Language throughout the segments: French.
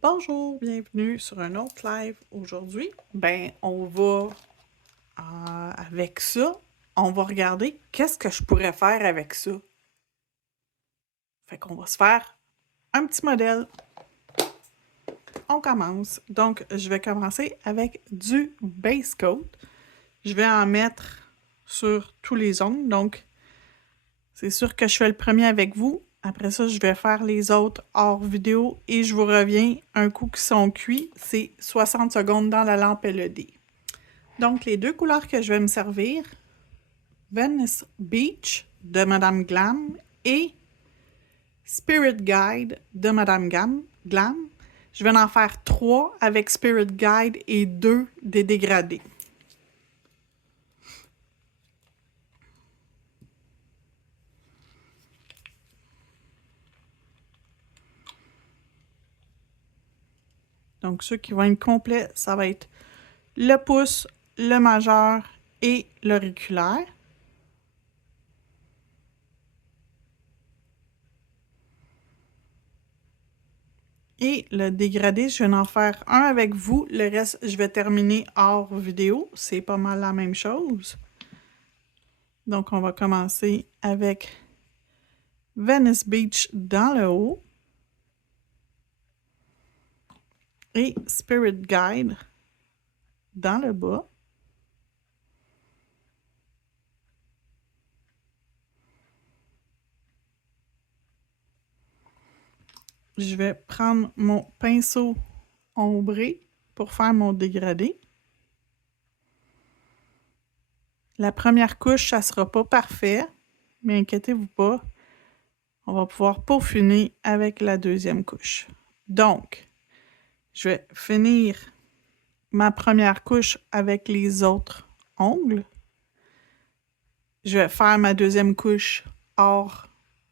Bonjour, bienvenue sur un autre live. Aujourd'hui, on va, avec ça, on va regarder qu'est-ce que je pourrais faire avec ça. Fait qu'on va se faire un petit modèle. On commence. Donc, je vais commencer avec du base coat. Je vais en mettre sur tous les ongles. Donc, c'est sûr que je fais le premier avec vous. Après ça, je vais faire les autres hors vidéo et je vous reviens un coup qu'ils sont cuits. C'est 60 secondes dans la lampe LED. Donc, les deux couleurs que je vais me servir, Venice Beach de Madame Glam et Spirit Guide de Madame Glam. Je vais en faire 3 avec Spirit Guide et 2 des dégradés. Donc, ceux qui vont être complets, ça va être le pouce, le majeur et l'auriculaire. Et le dégradé, je vais en faire un avec vous. Le reste, je vais terminer hors vidéo. C'est pas mal la même chose. Donc, on va commencer avec Venice Beach dans le haut et Spirit Guide dans le bas. Je vais prendre mon pinceau ombré pour faire mon dégradé. La première couche, ça ne sera pas parfait, mais inquiétez-vous pas, on va pouvoir peaufiner avec la deuxième couche. Donc, je vais finir ma première couche avec les autres ongles. Je vais faire ma deuxième couche hors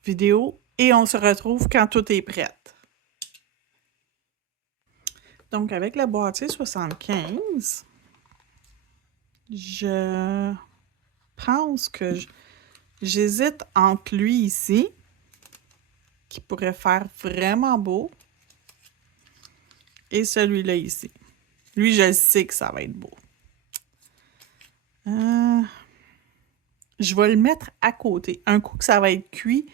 vidéo et on se retrouve quand tout est prêt. Donc, avec le boîtier 75, je pense que j'hésite entre lui ici, qui pourrait faire vraiment beau, et celui-là ici. Lui, je sais que ça va être beau. Je vais le mettre à côté. Un coup que ça va être cuit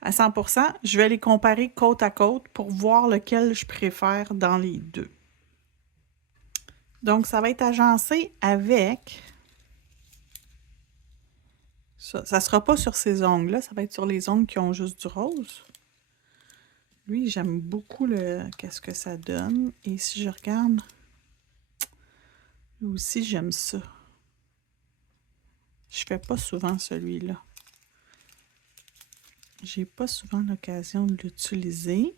à 100%, je vais les comparer côte à côte pour voir lequel je préfère dans les deux. Donc, ça va être agencé avec... Ça ne sera pas sur ces ongles-là, ça va être sur les ongles qui ont juste du rose. Lui, j'aime beaucoup qu'est-ce que ça donne. Et si je regarde, lui aussi, j'aime ça. Je fais pas souvent celui-là. J'ai pas souvent l'occasion de l'utiliser.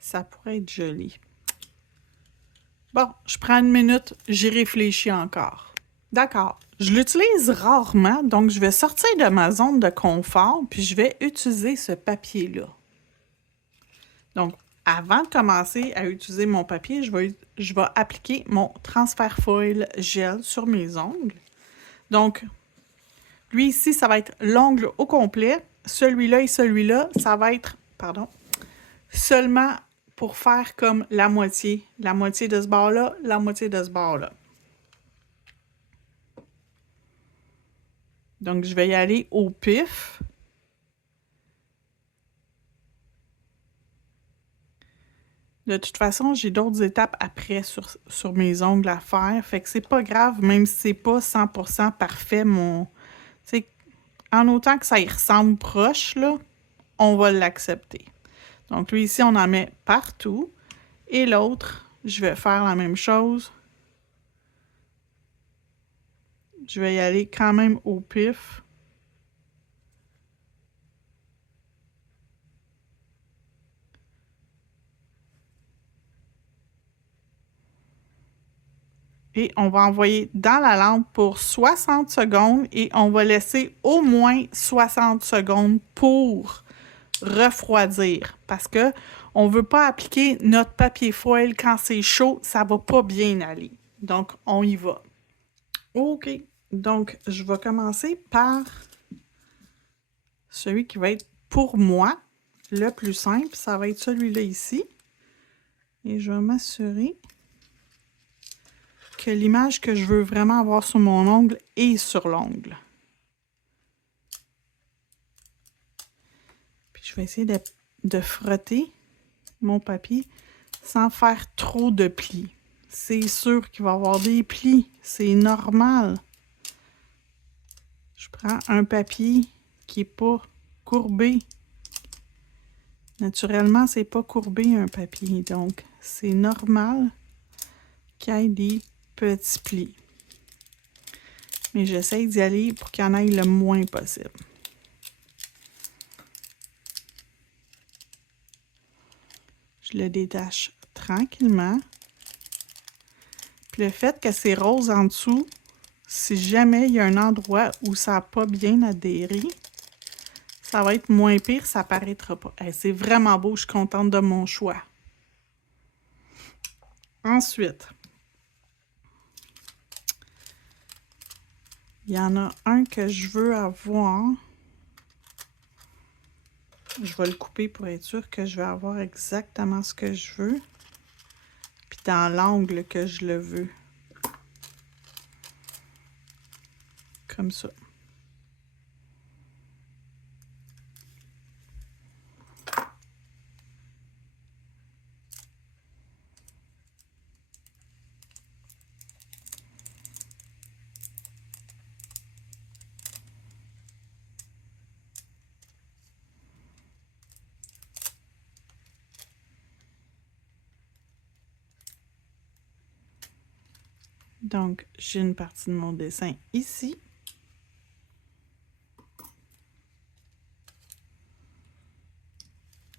Ça pourrait être joli. Bon, je prends une minute, j'y réfléchis encore. D'accord. Je l'utilise rarement, donc je vais sortir de ma zone de confort, puis je vais utiliser ce papier-là. Donc, avant de commencer à utiliser mon papier, je vais appliquer mon transfert foil gel sur mes ongles. Donc, lui ici, ça va être l'ongle au complet. Celui-là et celui-là, ça va être, seulement pour faire comme la moitié. La moitié de ce bord-là, la moitié de ce bord-là. Donc, je vais y aller au pif. De toute façon, j'ai d'autres étapes après sur mes ongles à faire. Fait que c'est pas grave, même si c'est pas 100% parfait, en autant que ça y ressemble proche, là, on va l'accepter. Donc, lui, ici, on en met partout. Et l'autre, je vais faire la même chose. Je vais y aller quand même au pif. Et on va envoyer dans la lampe pour 60 secondes et on va laisser au moins 60 secondes pour refroidir. Parce que on ne veut pas appliquer notre papier foil quand c'est chaud, ça ne va pas bien aller. Donc, on y va. OK. Donc, je vais commencer par celui qui va être pour moi. le plus simple, ça va être celui-là ici. Et je vais m'assurer que l'image que je veux vraiment avoir sur mon ongle est sur l'ongle. Puis je vais essayer de frotter mon papier sans faire trop de plis. C'est sûr qu'il va y avoir des plis, c'est normal. Je prends un papier qui n'est pas courbé. Naturellement, c'est pas courbé un papier, donc c'est normal qu'il y ait des petits plis. Mais j'essaie d'y aller pour qu'il y en ait le moins possible. Je le détache tranquillement. Puis le fait que c'est rose en dessous, si jamais il y a un endroit où ça n'a pas bien adhéré, ça va être moins pire, ça paraîtra pas. Hey, c'est vraiment beau, je suis contente de mon choix. Ensuite, il y en a un que je veux avoir. Je vais le couper pour être sûr que je vais avoir exactement ce que je veux. Puis dans l'angle que je le veux. Comme ça. Donc, j'ai une partie de mon dessin ici.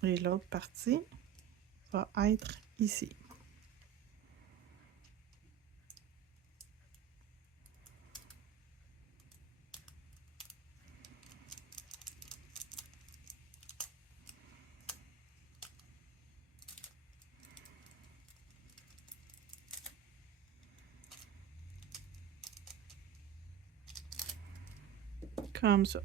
Et l'autre partie va être ici. Comme ça.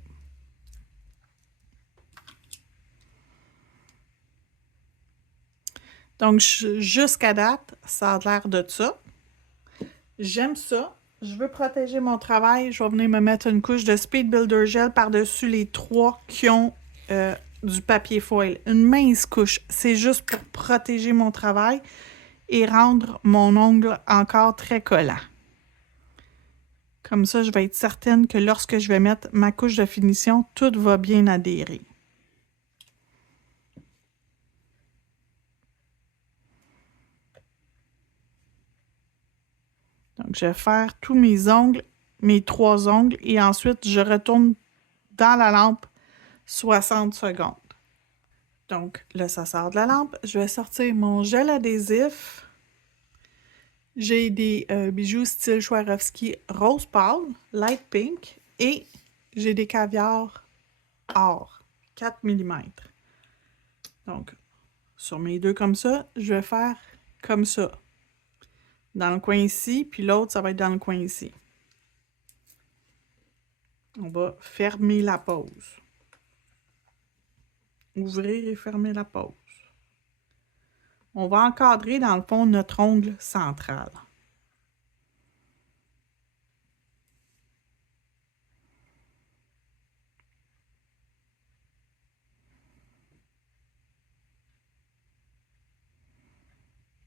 Donc, jusqu'à date, ça a l'air de ça. J'aime ça. Je veux protéger mon travail. Je vais venir me mettre une couche de Speed Builder Gel par-dessus les 3 qui ont du papier foil. Une mince couche. C'est juste pour protéger mon travail et rendre mon ongle encore très collant. Comme ça, je vais être certaine que lorsque je vais mettre ma couche de finition, tout va bien adhérer. Donc, je vais faire tous mes ongles, mes 3 ongles, et ensuite, je retourne dans la lampe 60 secondes. Donc, là, ça sort de la lampe. Je vais sortir mon gel adhésif. J'ai des bijoux style Swarovski rose pâle, light pink, et j'ai des caviars or, 4 mm. Donc, sur mes deux comme ça, je vais faire comme ça. Dans le coin ici, puis l'autre, ça va être dans le coin ici. On va fermer la pause. Ouvrir et fermer la pause. On va encadrer dans le fond notre ongle central.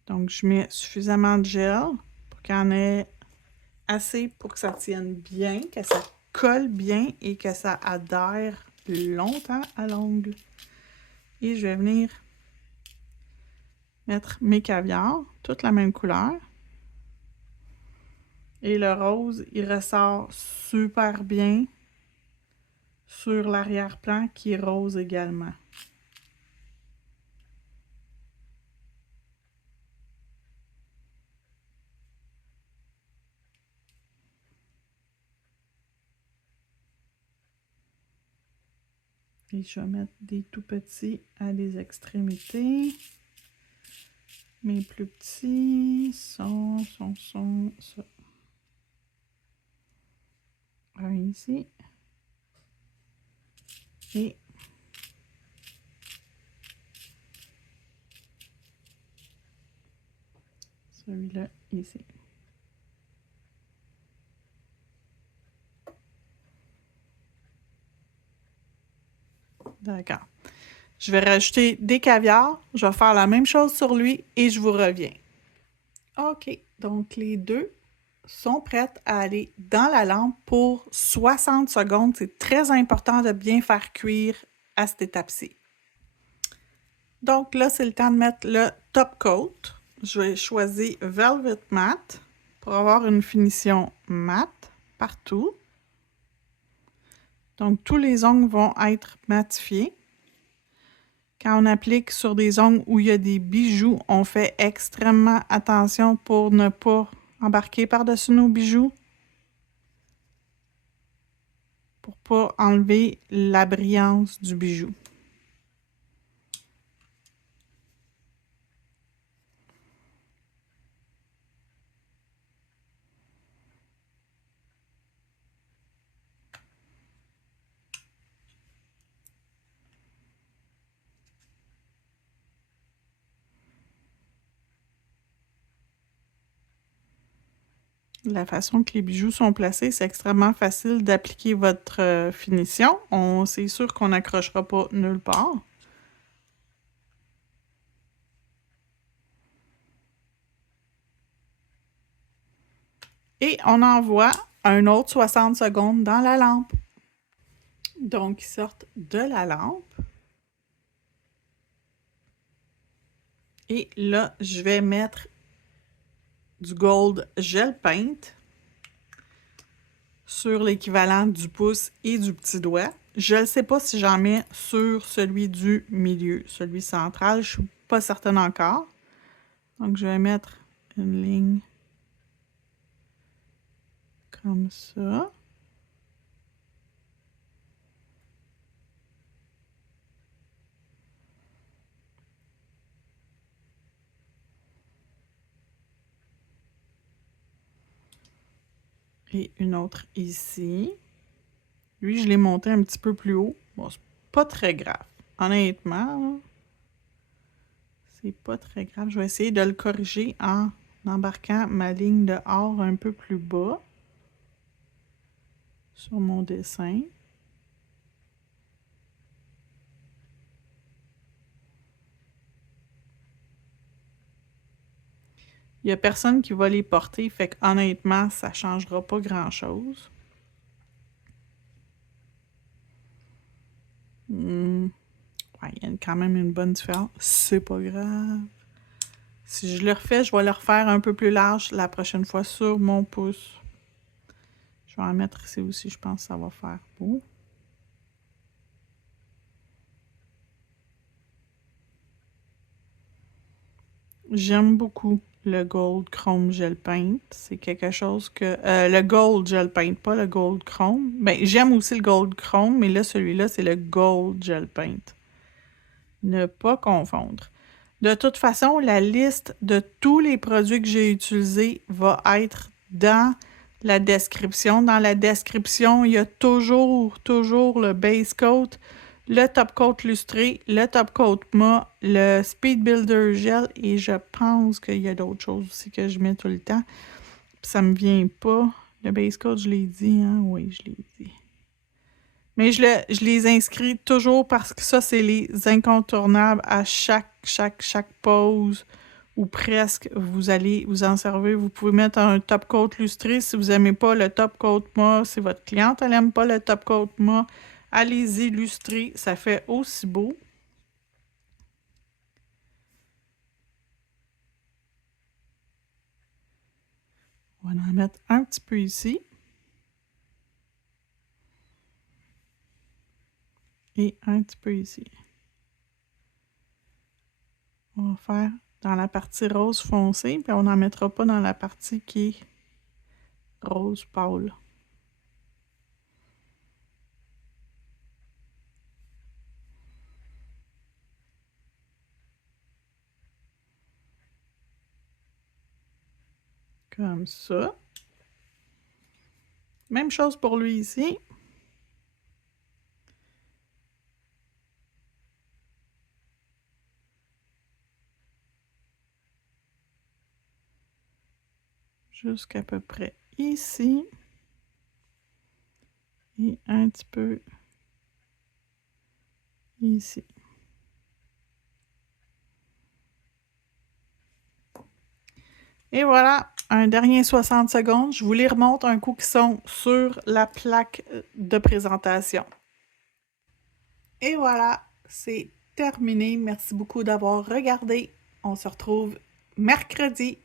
Donc, je mets suffisamment de gel pour qu'il y en ait assez pour que ça tienne bien, que ça colle bien et que ça adhère longtemps à l'ongle. Et je vais venir mettre mes caviars, toute la même couleur. Et le rose, il ressort super bien sur l'arrière-plan qui est rose également. Et je vais mettre des tout petits à les extrémités. Mes plus petits sont ça. Un ici. Et celui-là ici. D'accord. Je vais rajouter des caviars. Je vais faire la même chose sur lui et je vous reviens. OK, donc les deux sont prêtes à aller dans la lampe pour 60 secondes. C'est très important de bien faire cuire à cette étape-ci. Donc là, c'est le temps de mettre le top coat. Je vais choisir Velvet Matte pour avoir une finition mate partout. Donc tous les ongles vont être matifiés. Quand on applique sur des ongles où il y a des bijoux, on fait extrêmement attention pour ne pas embarquer par-dessus nos bijoux. Pour ne pas enlever la brillance du bijou. La façon que les bijoux sont placés, c'est extrêmement facile d'appliquer votre finition. C'est sûr qu'on n'accrochera pas nulle part. Et on envoie un autre 60 secondes dans la lampe. Donc, ils sortent de la lampe. Et là, je vais mettre du Gold Gel Paint sur l'équivalent du pouce et du petit doigt. Je ne sais pas si j'en mets sur celui du milieu, celui central. Je ne suis pas certaine encore. Donc, je vais mettre une ligne comme ça. Et une autre ici. Lui, je l'ai monté un petit peu plus haut. Bon, c'est pas très grave. Honnêtement, c'est pas très grave. Je vais essayer de le corriger en embarquant ma ligne de or un peu plus bas sur mon dessin. Il n'y a personne qui va les porter, fait que honnêtement, ça ne changera pas grand-chose. Ouais, il y a quand même une bonne différence. C'est pas grave. Si je le refais, je vais le refaire un peu plus large la prochaine fois sur mon pouce. Je vais en mettre ici aussi, je pense que ça va faire beau. J'aime beaucoup le Gold Chrome Gel Paint. C'est quelque chose que... le Gold Gel Paint, pas le Gold Chrome. Ben, j'aime aussi le Gold Chrome, mais là, celui-là, c'est le Gold Gel Paint. Ne pas confondre. De toute façon, la liste de tous les produits que j'ai utilisés va être dans la description. Dans la description, il y a toujours le base coat, le top coat lustré, le top coat mat, le speed builder gel et je pense qu'il y a d'autres choses aussi que je mets tout le temps. Puis ça me vient pas. Le base coat, je l'ai dit, hein? Oui, je l'ai dit. Mais je les inscris toujours parce que ça, c'est les incontournables à chaque pause ou presque. Vous allez vous en servir. Vous pouvez mettre un top coat lustré. Si vous n'aimez pas le top coat mat, si votre cliente n'aime pas le top coat mat, allez-y lustrer. Ça fait aussi beau. On va en mettre un petit peu ici. Et un petit peu ici. On va faire dans la partie rose foncé, puis on n'en mettra pas dans la partie qui est rose pâle. Comme ça. Même chose pour lui ici. jusqu'à peu près ici. Et un petit peu ici. Et voilà, un dernier 60 secondes. Je vous les remonte un coup qui sont sur la plaque de présentation. Et voilà, c'est terminé. Merci beaucoup d'avoir regardé. On se retrouve mercredi